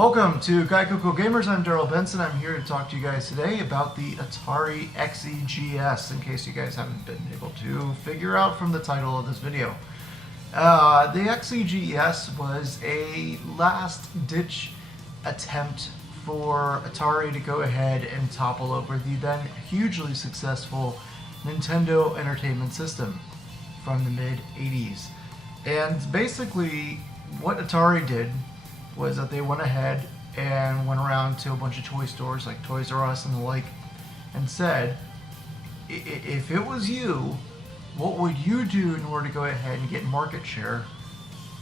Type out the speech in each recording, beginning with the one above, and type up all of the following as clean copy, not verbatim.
Welcome to Gaikoku Gamers. I'm Darryl Benson. I'm here to talk to you guys today about the Atari Xe Gs, in case you guys haven't been able to figure out from the title of this video. The Xe Gs was a last-ditch attempt for Atari to go ahead and topple over the then hugely successful Nintendo Entertainment System from the mid-80s. And basically, what Atari did was that they went ahead and went around to a bunch of toy stores like Toys R Us and the like and said, if it was you, what would you do in order to go ahead and get market share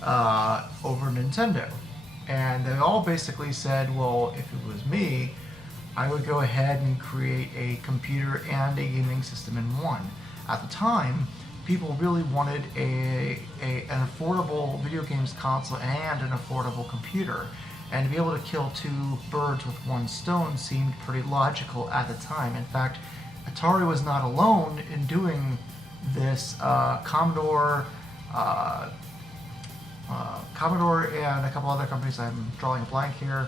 over Nintendo? And they all basically said, well, if it was me, I would go ahead and create a computer and a gaming system in one. At the time, people really wanted an affordable video games console and an affordable computer. And to be able to kill two birds with one stone seemed pretty logical at the time. In fact, Atari was not alone in doing this. Commodore and a couple other companies, I'm drawing a blank here,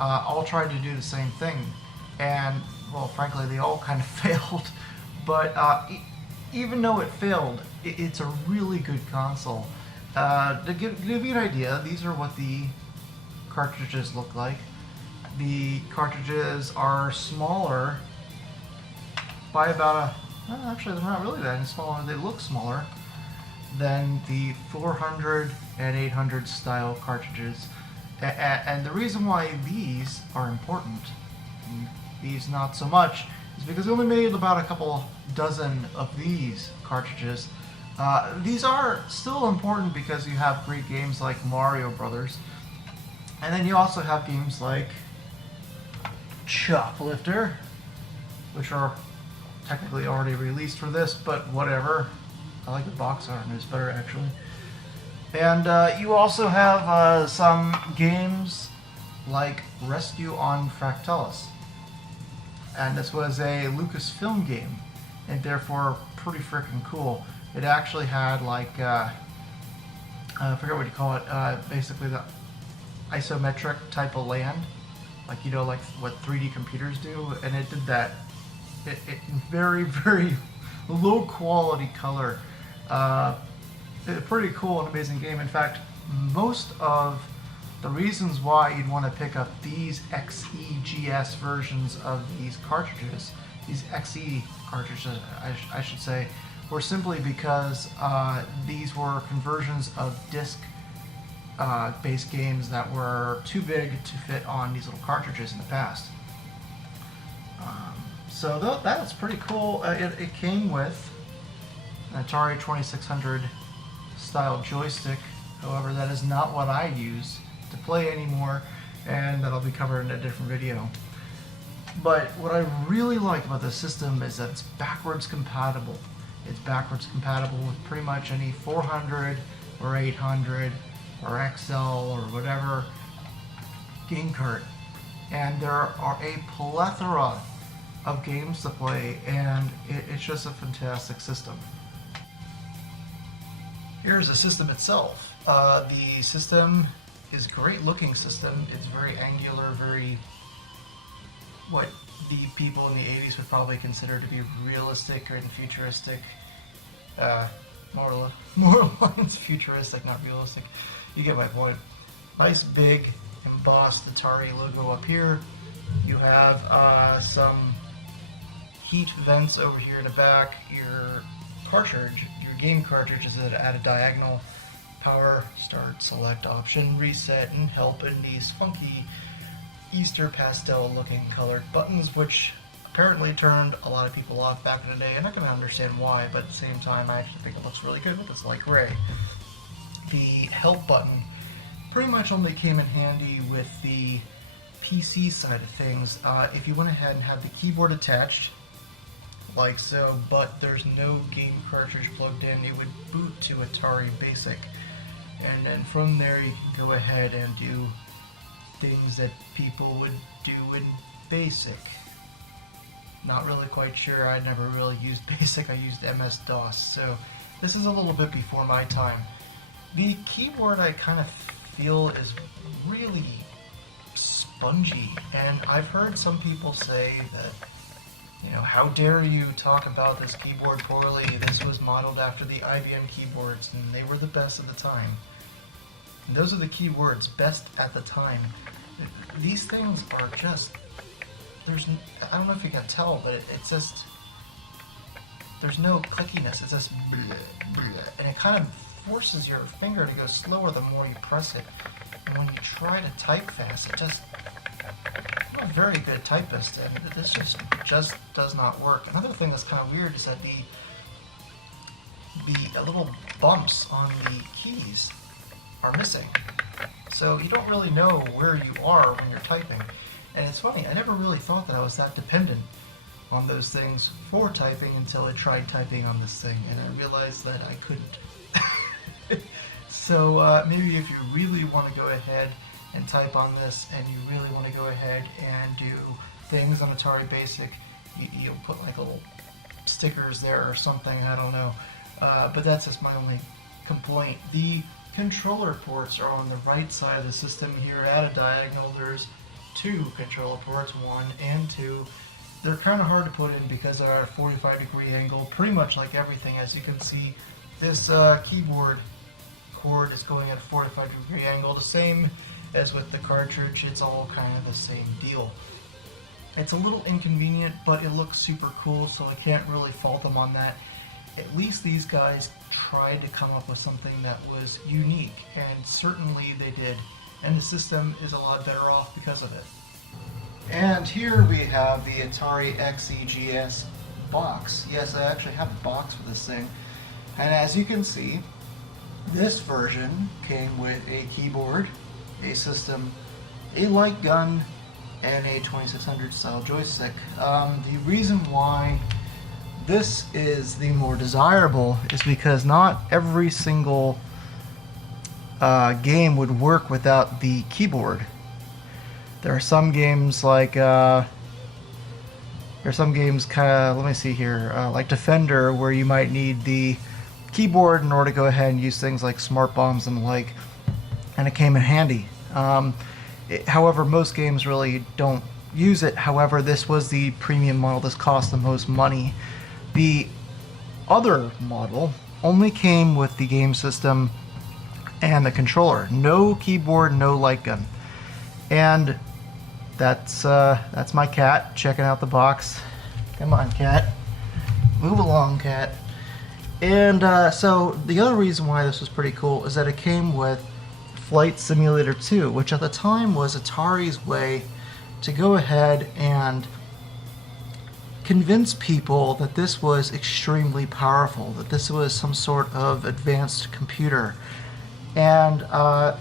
all tried to do the same thing. And, well, frankly, they all kind of failed. But even though it failed, it's a really good console. To give you an idea, these are what the cartridges look like. The cartridges are smaller by about actually they're not really that any smaller, they look smaller than the 400 and 800 style cartridges. And the reason why these are important, these not so much, is because they only made about a couple dozen of these cartridges. These are still important because you have great games like Mario Brothers, and then you also have games like Choplifter, which are technically already released for this, but whatever. I like the box art, and it's better actually. And you also have some games like Rescue on Fractalis. And this was a Lucasfilm game, and therefore pretty freaking cool. It actually had like, I forget what you call it, basically the isometric type of land, like, you know, like what 3D computers do, and it did that in very, very low quality color. Pretty cool and amazing game. In fact, most of the reasons why you'd want to pick up these XEGS versions of these cartridges, these XE cartridges, I should say, were simply because these were conversions of disc-based games that were too big to fit on these little cartridges in the past. So that's pretty cool. It came with an Atari 2600 style joystick. However, that is not what I use to play anymore, and that'll be covered in a different video. But what I really like about this system is that it's backwards compatible. It's backwards compatible with pretty much any 400 or 800 or XL or whatever game cart. And there are a plethora of games to play, and it's just a fantastic system. Here's the system itself. The system is a great looking system. It's very angular, very what the people in the 80s would probably consider to be realistic or futuristic. More lines futuristic, not realistic. You get my point. Nice big embossed Atari logo up here. You have some heat vents over here in the back. Your cartridge, your game cartridge, is at a diagonal. Power, start, select, option, reset, and help, and these funky Easter pastel looking colored buttons, which apparently turned a lot of people off back in the day, and I can understand why, but at the same time I actually think it looks really good with this light gray. The help button pretty much only came in handy with the PC side of things. If you went ahead and had the keyboard attached, like so, but there's no game cartridge plugged in, it would boot to Atari Basic. And then from there you can go ahead and do things that people would do in Basic. Not really quite sure, I never really used Basic, I used MS-DOS, so this is a little bit before my time. The keyboard I kind of feel is really spongy. And I've heard some people say that, you know, how dare you talk about this keyboard poorly? This was modeled after the IBM keyboards, and they were the best at the time. And those are the key words, best at the time. These things are just, I don't know if you can tell, but it's just, there's no clickiness. It's just bleh, bleh, and it kind of forces your finger to go slower the more you press it. And when you try to type fast, I'm a very good typist, and this just does not work. Another thing that's kind of weird is that the little bumps on the keys are missing. So you don't really know where you are when you're typing. And it's funny, I never really thought that I was that dependent on those things for typing until I tried typing on this thing, and I realized that I couldn't. So maybe if you really want to go ahead and type on this, and you really want to go ahead and do things on Atari Basic, you'll put like little stickers there or something, I don't know. But that's just my only complaint. The controller ports are on the right side of the system here at a diagonal. There's two controller ports, 1 and 2. They're kind of hard to put in because they're at a 45-degree angle, pretty much like everything. As you can see, this keyboard cord is going at a 45-degree angle, the same as with the cartridge. It's all kind of the same deal. It's a little inconvenient, but it looks super cool, so I can't really fault them on that. At least these guys tried to come up with something that was unique, and certainly they did. And the system is a lot better off because of it. And here we have the Atari X Egs Box. Yes, I actually have a box for this thing. And as you can see, this version came with a keyboard, a system, a light gun, and a 2600 style joystick. The reason why this is the more desirable is because not every single game would work without the keyboard. There are some games like let me see here, like Defender, where you might need the keyboard in order to go ahead and use things like smart bombs and the like, and it came in handy. However, most games really don't use it. However, this was the premium model. This cost the most money. The other model only came with the game system and the controller. No keyboard, no light gun. And that's my cat checking out the box. Come on, cat. Move along, cat. And so the other reason why this was pretty cool is that it came with Flight Simulator 2, which at the time was Atari's way to go ahead and convince people that this was extremely powerful, that this was some sort of advanced computer. And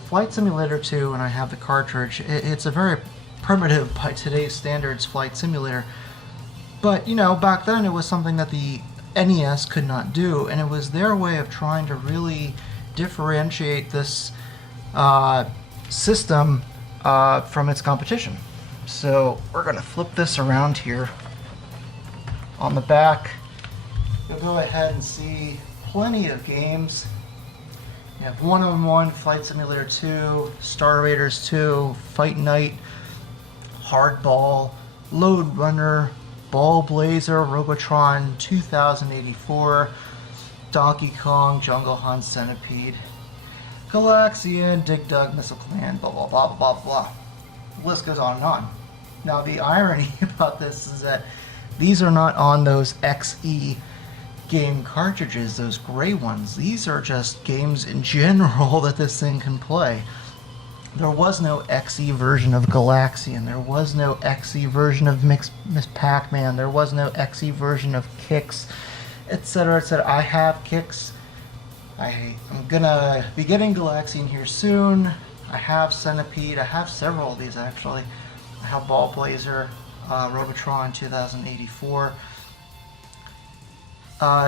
Flight Simulator 2, and I have the cartridge, it's a very primitive, by today's standards, flight simulator. But, you know, back then it was something that the NES could not do, and it was their way of trying to really differentiate this system from its competition. So we're going to flip this around here. On the back, you'll go ahead and see plenty of games. You have 1-on-1, Flight Simulator 2, Star Raiders 2, Fight Night, Hardball, Load Runner, Ball Blazer, Robotron 2084, Donkey Kong, Jungle Hunt, Centipede, Galaxian, Dig Dug, Missile Command, blah blah blah blah blah. The list goes on and on. Now the irony about this is that these are not on those XE game cartridges, those gray ones. These are just games in general that this thing can play. There was no XE version of Galaxian. There was no XE version of Miss Pac-Man. There was no XE version of Kicks, etc., etc. I have Kicks. I'm gonna be getting Galaxian here soon. I have Centipede. I have several of these actually. I have Ball Blazer, Robotron 2084.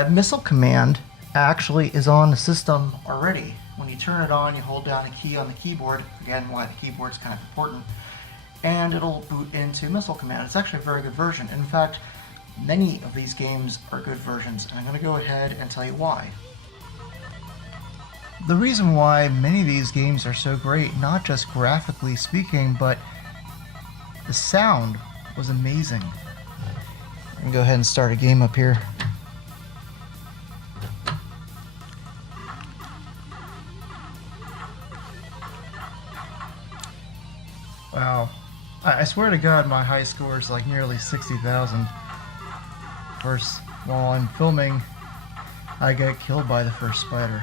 Missile Command actually is on the system already. When you turn it on, you hold down a key on the keyboard, again why the keyboard's kind of important, and it'll boot into Missile Command. It's actually a very good version. In fact, many of these games are good versions, and I'm going to go ahead and tell you why. The reason why many of these games are so great, not just graphically speaking, but The sound was amazing. I'm gonna go ahead and start a game up here. Wow. I swear to God, my high score is like nearly 60,000. Of course, while I'm filming, I got killed by the first spider.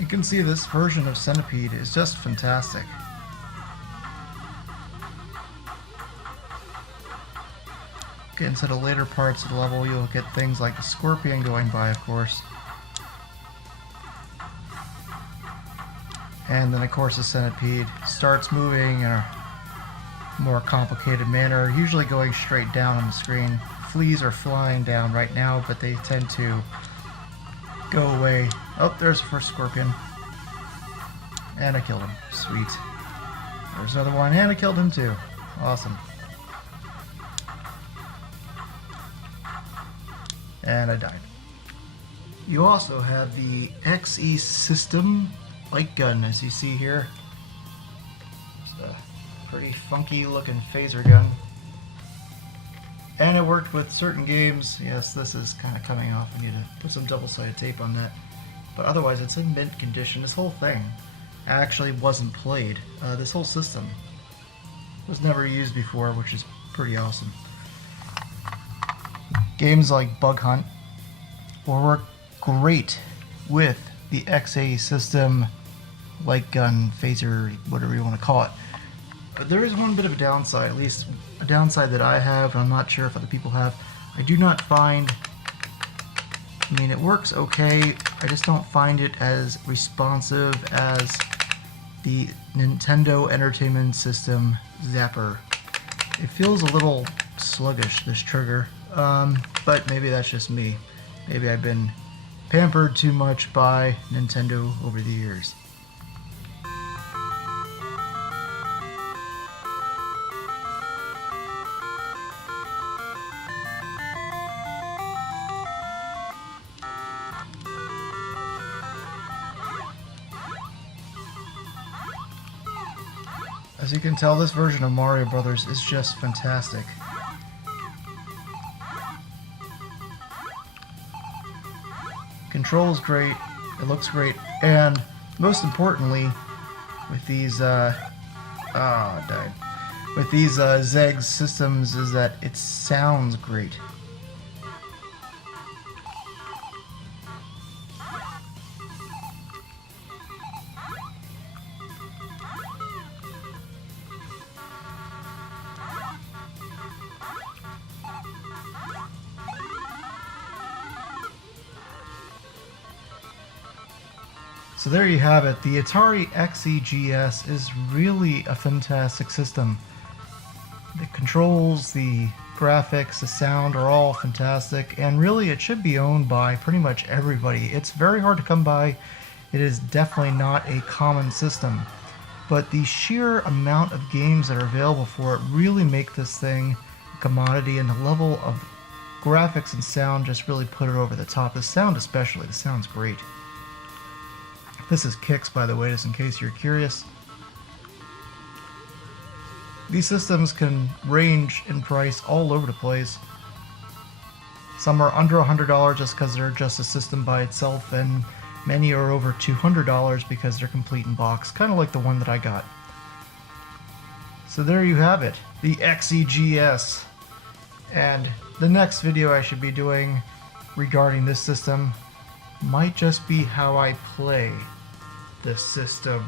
You can see this version of Centipede is just fantastic. Get into the later parts of the level, you'll get things like the scorpion going by, of course. And then of course the Centipede starts moving in a more complicated manner, usually going straight down on the screen. Fleas are flying down right now, but they tend to go away. Oh, there's the first scorpion. And I killed him. Sweet. There's another one, and I killed him too. Awesome. And I died. You also have the XE system light gun, as you see here. Just a pretty funky looking phaser gun. And it worked with certain games. Yes, this is kind of coming off. I need to put some double-sided tape on that. But otherwise, it's in mint condition. This whole thing actually wasn't played. This whole system was never used before, which is pretty awesome. Games like Bug Hunt will work great with the XE system light gun, phaser, whatever you want to call it. There is one bit of a downside, at least a downside that I have, and I'm not sure if other people have. I do not find, I mean, it works okay, I just don't find it as responsive as the Nintendo Entertainment System Zapper. It feels a little sluggish, this trigger, but maybe that's just me. Maybe I've been pampered too much by Nintendo over the years. As you can tell, this version of Mario Brothers is just fantastic. Control is great, it looks great, and most importantly, with these with these XEGS systems, is that it sounds great. So there you have it. The Atari X Egs is really a fantastic system. The controls, the graphics, the sound are all fantastic, and really it should be owned by pretty much everybody. It's very hard to come by. It is definitely not a common system, but the sheer amount of games that are available for it really make this thing a commodity, and the level of graphics and sound just really put it over the top. The sound especially, the sound's great. This is Kicks, by the way, just in case you're curious. These systems can range in price all over the place. Some are under $100 just because they're just a system by itself, and many are over $200 because they're complete in box, kind of like the one that I got. So there you have it, the XEGS. And the next video I should be doing regarding this system might just be how I play this system.